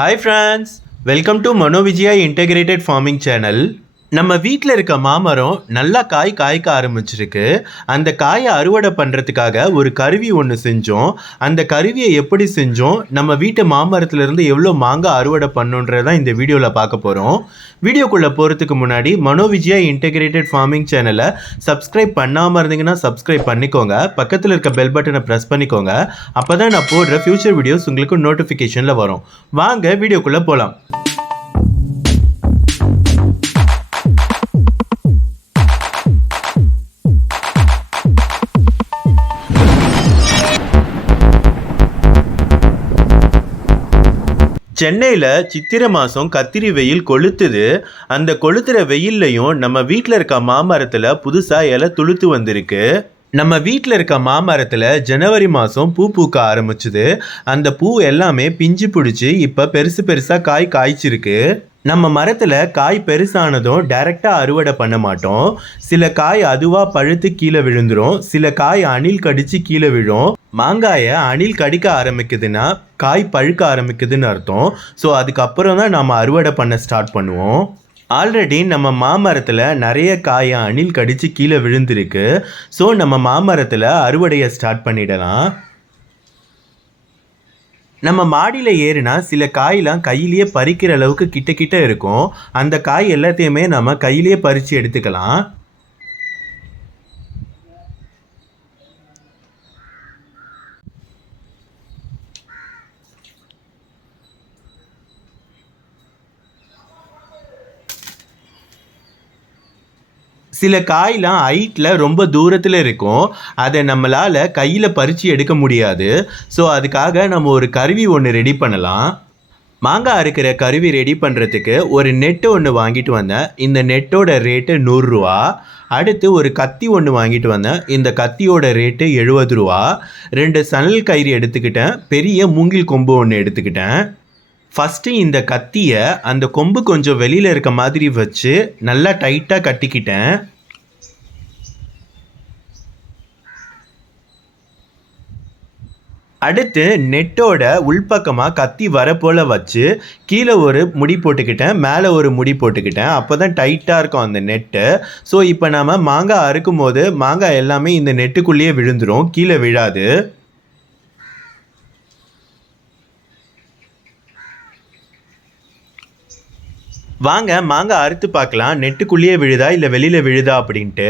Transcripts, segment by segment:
Hi friends, welcome to Manovijaya Integrated Farming channel. நம்ம வீட்டில் இருக்க மாமரம் நல்லா காய் காய்க்க ஆரம்பிச்சிருக்கு. அந்த காயை அறுவடை பண்ணுறதுக்காக ஒரு கருவி ஒன்று செஞ்சோம். அந்த கருவியை எப்படி செஞ்சோம்? நம்ம வீட்டு மாமரத்துலேருந்து எவ்வளோ மாங்காய் அறுவடை பண்ணுன்றதான் இந்த வீடியோவில் பார்க்க போகிறோம் வீடியோக்குள்ளே போகிறதுக்கு முன்னாடி மனோவிஜயா இன்டெகிரேட்டட் ஃபார்மிங் சேனலை சப்ஸ்கிரைப் பண்ணாமல் இருந்தீங்கன்னா சப்ஸ்கிரைப் பண்ணிக்கோங்க. பக்கத்தில் இருக்க பெல் பட்டனை ப்ரெஸ் பண்ணிக்கோங்க. அப்போ தான் நான் போடுற ஃபியூச்சர் வீடியோஸ் உங்களுக்கு நோட்டிஃபிகேஷனில் வரும். வாங்க வீடியோக்குள்ளே போகலாம் சென்னையில் சித்திரை மாதம் கத்திரி வெயில் கொளுத்துது. அந்த கொளுத்துற வெயில்லையும் நம்ம வீட்டில் இருக்க மாமரத்தில் புதுசாக இலை துளுத்து வந்திருக்கு. நம்ம வீட்டில் இருக்க மாமரத்தில் ஜனவரி மாதம் பூ பூக்க ஆரம்பிச்சுது. அந்த பூ எல்லாமே பிஞ்சு பிடிச்சி இப்போ பெருசு பெருசாக காய் காய்ச்சிருக்கு. நம்ம மரத்தில் காய் பெருசானதும் டைரெக்டாக அறுவடை பண்ண மாட்டோம். சில காய் அதுவாக பழுத்து கீழே விழுந்துடும் சில காய் அணில் கடித்து கீழே விழும். மாங்காயை அணில் கடிக்க ஆரம்பிக்குதுன்னா காய் பழுக்க ஆரம்பிக்குதுன்னு அர்த்தம். ஸோ அதுக்கப்புறம் தான் நம்ம அறுவடை பண்ண ஸ்டார்ட் பண்ணுவோம். ஆல்ரெடி நம்ம மாமரத்தில் நிறைய காயை அணில் கடித்து கீழே விழுந்திருக்கு. ஸோ நம்ம மாமரத்தில் அறுவடையை ஸ்டார்ட் பண்ணிடலாம். நம்ம மாடியில் ஏறினா சில காயெலாம் கையிலேயே பறிக்கிற அளவுக்கு கிட்ட கிட்ட இருக்கும். அந்த காய் எல்லாத்தையுமே நம்ம கையிலேயே பறித்து எடுத்துக்கலாம். சில காயெலாம் ஹைட்டில் ரொம்ப தூரத்தில் இருக்கும். அதை நம்மளால் கையில் பறித்து எடுக்க முடியாது. ஸோ அதுக்காக நம்ம ஒரு கருவி ஒன்று ரெடி பண்ணலாம். மாங்காய் அறுக்கிற கருவி ரெடி பண்ணுறதுக்கு ஒரு நெட்டு ஒன்று வாங்கிட்டு வந்தேன். இந்த நெட்டோட ரேட்டு நூறுரூவா. அடுத்து ஒரு கத்தி ஒன்று வாங்கிட்டு வந்தேன். இந்த கத்தியோட ரேட்டு எழுபது ரூபா. ரெண்டு சணல் கயிறு எடுத்துக்கிட்டேன். பெரிய மூங்கில் கொம்பு ஒன்று எடுத்துக்கிட்டேன். ஃபஸ்ட்டு இந்த கத்தியை அந்த கொம்பு கொஞ்சம் வெளியில் இருக்க மாதிரி வச்சு நல்லா டைட்டாக கட்டிக்கிட்டேன். அடுத்து நெட்டோட உள்பக்கமாக கத்தி வர போல் வச்சு கீழே ஒரு முடி போட்டுக்கிட்டேன் மேலே ஒரு முடி போட்டுக்கிட்டேன். அப்போ தான் டைட்டாக இருக்கும் அந்த நெட்டு. ஸோ இப்போ நாம் மாங்காய் அறுக்கும் போது மாங்காய் எல்லாமே இந்த நெட்டுக்குள்ளேயே விழுந்துடும் கீழே விழாது. வாங்க மாங்காய் அறுத்து பார்க்கலாம். நெட்டுக்குள்ளேயே விழுதா இல்லை வெளியில் விழுதா அப்படின்ட்டு?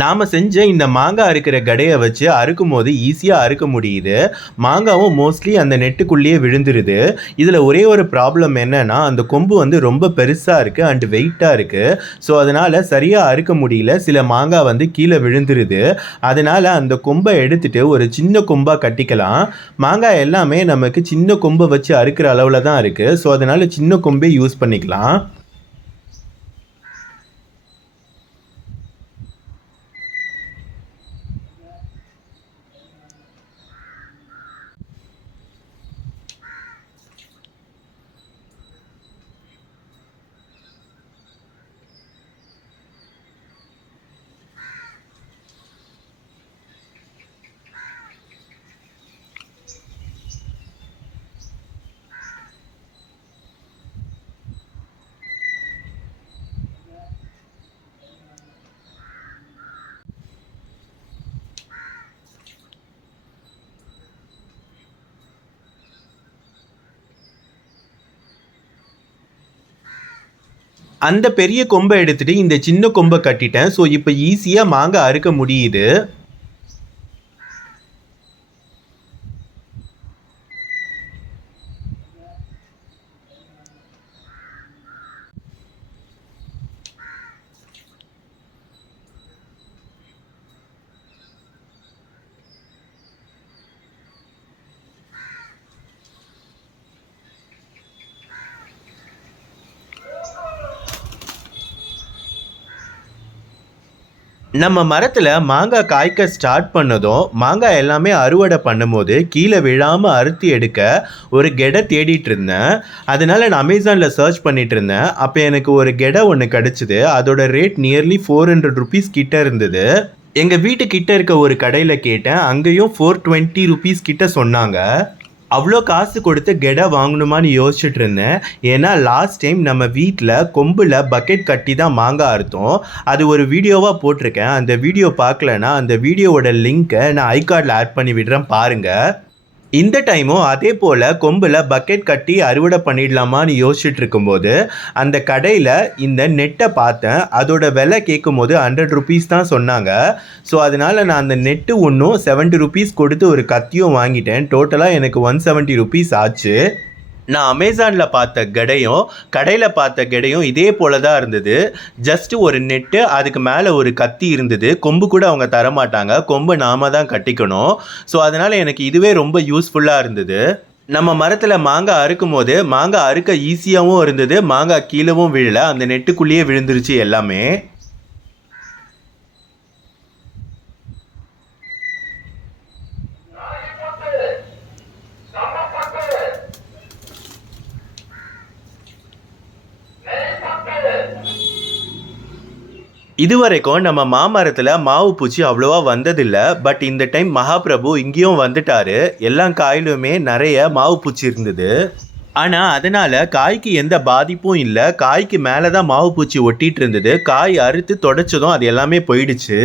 நாம் செஞ்ச இந்த மாங்காய் அறுக்கிற கடையை வச்சு அறுக்கும் போது ஈஸியாக அறுக்க முடியுது. மாங்காவும் மோஸ்ட்லி அந்த நெட்டுக்குள்ளேயே விழுந்துருது. இதில் ஒரே ஒரு ப்ராப்ளம் என்னென்னா அந்த கொம்பு வந்து ரொம்ப பெருசாக இருக்குது அண்ட் வெயிட்டாக இருக்குது ஸோ அதனால் சரியாக அறுக்க முடியல. சில மாங்காய் வந்து கீழே விழுந்துருது. அதனால் அந்த கொம்பை எடுத்துகிட்டு ஒரு சின்ன கொம்பாக கட்டிக்கலாம். மாங்காய் எல்லாமே நமக்கு சின்ன கொம்பை வச்சு அறுக்கிற அளவில் தான் இருக்குது ஸோ அதனால் சின்ன கொம்பே யூஸ் பண்ணிக்கலாம். அந்த பெரிய கொம்பை எடுத்துட்டு இந்த சின்ன கொம்பை கட்டிட்டேன். ஸோ இப்போ ஈஸியாக மாங்காய் அறுக்க முடியுது. நம்ம மரத்தில் மாங்காய் காய்க்க ஸ்டார்ட் பண்ணதும் மாங்காய் எல்லாமே அறுவடை பண்ணும்போது கீழே விழாமல் அறுத்தி எடுக்க ஒரு கெடை தேடிட்டு இருந்தேன். அதனால நான் அமேசானில் சர்ச் பண்ணிட்டு இருந்தேன். அப்போ எனக்கு ஒரு கெடை ஒன்று கிடச்சிது. அதோட rate nearly four hundred rupees கிட்ட இருந்தது. எங்கள் வீட்டுக்கிட்ட இருக்க ஒரு கடையில் கேட்டேன். அங்கேயும் ஃபோர் டுவெண்ட்டி ருபீஸ் கிட்ட சொன்னாங்க. அவ்வளோ காசு கொடுத்து கெடை வாங்கணுமான்னு யோசிச்சுட்டு இருந்தேன். ஏன்னா லாஸ்ட் டைம் நம்ம வீட்டில் கொம்பில் பக்கெட் கட்டி தான் மாங்காய் அறுத்தோம். அது ஒரு வீடியோவாக போட்டிருக்கேன். அந்த வீடியோ பார்க்கலனா அந்த வீடியோவோட லிங்க்கை நான் ஐகார்டில் ஆட் பண்ணி விடுறேன் பாருங்கள் இந்த டைமும் அதே போல் கொம்பில் பக்கெட் கட்டி அறுவடை பண்ணிடலாமான்னு யோசிச்சுட்டு இருக்கும்போது அந்த கடையில் இந்த நெட்டை பார்த்தேன். அதோட விலை கேட்கும்போது ஹண்ட்ரட் ருபீஸ் தான் சொன்னாங்க. ஸோ அதனால் நான் அந்த நெட்டு ஒன்றும் செவன்ட்டி ருபீஸ் கொடுத்து ஒரு கத்தியும் வாங்கிட்டேன். டோட்டலாக எனக்கு ஒன் செவன்ட்டி ருபீஸ் ஆச்சு. நான் அமேசானில் பார்த்த கடையும் கடையில் பார்த்த கடையும் இதே போல தான் இருந்தது. ஜஸ்ட் ஒரு நெட்டு அதுக்கு மேலே ஒரு கத்தி இருந்தது. கொம்பு கூட அவங்க தர மாட்டாங்க கொம்பு நாம தான் கட்டிக்கணும். ஸோ அதனால் எனக்கு இதுவே ரொம்ப யூஸ்ஃபுல்லாக இருந்தது. நம்ம மரத்தில் மாங்காய் அறுக்கும் போது மாங்காய் அறுக்க ஈஸியாகவும் இருந்தது. மாங்காய் கீழவும் விழல. அந்த நெட்டுக்குள்ளேயே விழுந்துருச்சு எல்லாமே. இதுவரைக்கும் நம்ம மாமரத்தில் மாவு பூச்சி அவ்வளோவா வந்ததில்லை. பட் இந்த டைம் மகாபிரபு இங்கேயும் வந்துட்டாரு. எல்லா காயிலுமே நிறைய மாவு பூச்சி இருந்தது. ஆனால் அதனால் காய்க்கு எந்த பாதிப்பும் இல்லை. காய்க்கு மேலே தான் மாவு பூச்சி ஒட்டிகிட்டு இருந்தது. காய் அறுத்து தொடச்சதும் அது எல்லாமே போயிடுச்சு.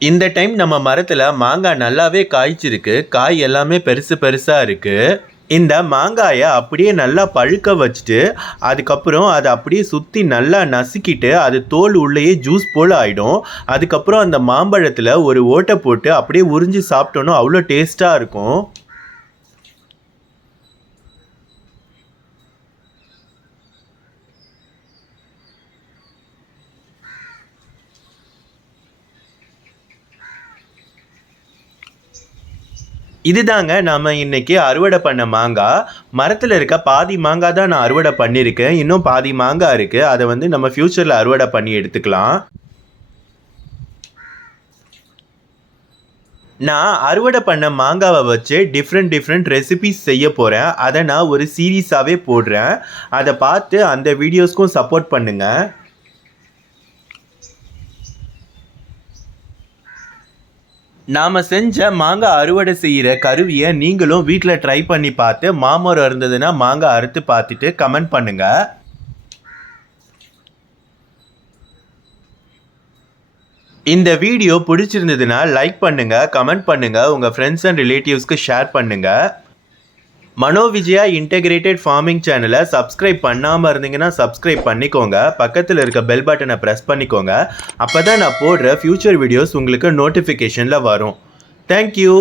இந்த டைம் நம்ம மரத்தில் மாங்காய் நல்லாவே காய்ச்சிருக்கு. காய் எல்லாமே பெருசு பெருசாக இருக்குது இந்த மாங்காயை அப்படியே நல்லா பழுக்க வச்சுட்டு அதுக்கப்புறம் அதை அப்படியே சுற்றி நல்லா நசுக்கிட்டு அது தோல் உள்ளேயே ஜூஸ் போல் ஆகிடும் அதுக்கப்புறம் அந்த மாம்பழத்தில் ஒரு ஓட்டை போட்டு அப்படியே உறிஞ்சி சாப்பிட்டோன்னா அவ்வளோ டேஸ்ட்டாக இருக்கும். இதுதாங்க நாம இன்னைக்கு அறுவடை பண்ண மாங்காய் மரத்தில் இருக்க பாதி மாங்காய் தான் நான் அறுவடை பண்ணியிருக்கேன் இன்னும் பாதி மாங்காய் இருக்கு. அதை வந்து நம்ம ஃப்யூச்சரில் அறுவடை பண்ணி எடுத்துக்கலாம். நான் அறுவடை பண்ண மாங்காவை வச்சு டிஃப்ரெண்ட் டிஃப்ரெண்ட் ரெசிபிஸ் செய்ய போகிறேன் அதை நான் ஒரு சீரீஸாகவே போடுறேன். அதை பார்த்து அந்த வீடியோஸ்க்கும் சப்போர்ட் பண்ணுங்கள் நாம் செஞ்ச மாங்காய் அறுவடை செய்கிற கருவியை நீங்களும் வீட்டில் ட்ரை பண்ணி பார்த்து மாமரம் இருந்ததுன்னா மாங்காய் அறுத்து பார்த்துட்டு கமெண்ட் பண்ணுங்கள் இந்த வீடியோ பிடிச்சிருந்ததுன்னா லைக் பண்ணுங்கள் கமெண்ட் பண்ணுங்கள் உங்கள் ஃப்ரெண்ட்ஸ் அண்ட் ரிலேட்டிவ்ஸ்க்கு ஷேர் பண்ணுங்கள் மனோவிஜயா இன்டெகிரேட்டட் ஃபார்மிங் சேனலை சப்ஸ்கிரைப் பண்ணாமல் இருந்தீங்கன்னா சப்ஸ்கிரைப் பண்ணிக்கோங்க. பக்கத்தில் இருக்க பெல் பட்டனை ப்ரெஸ் பண்ணிக்கோங்க. அப்போ தான் நான் போடுற ஃப்யூச்சர் வீடியோஸ் உங்களுக்கு நோட்டிஃபிகேஷனில் வரும். தேங்க்யூ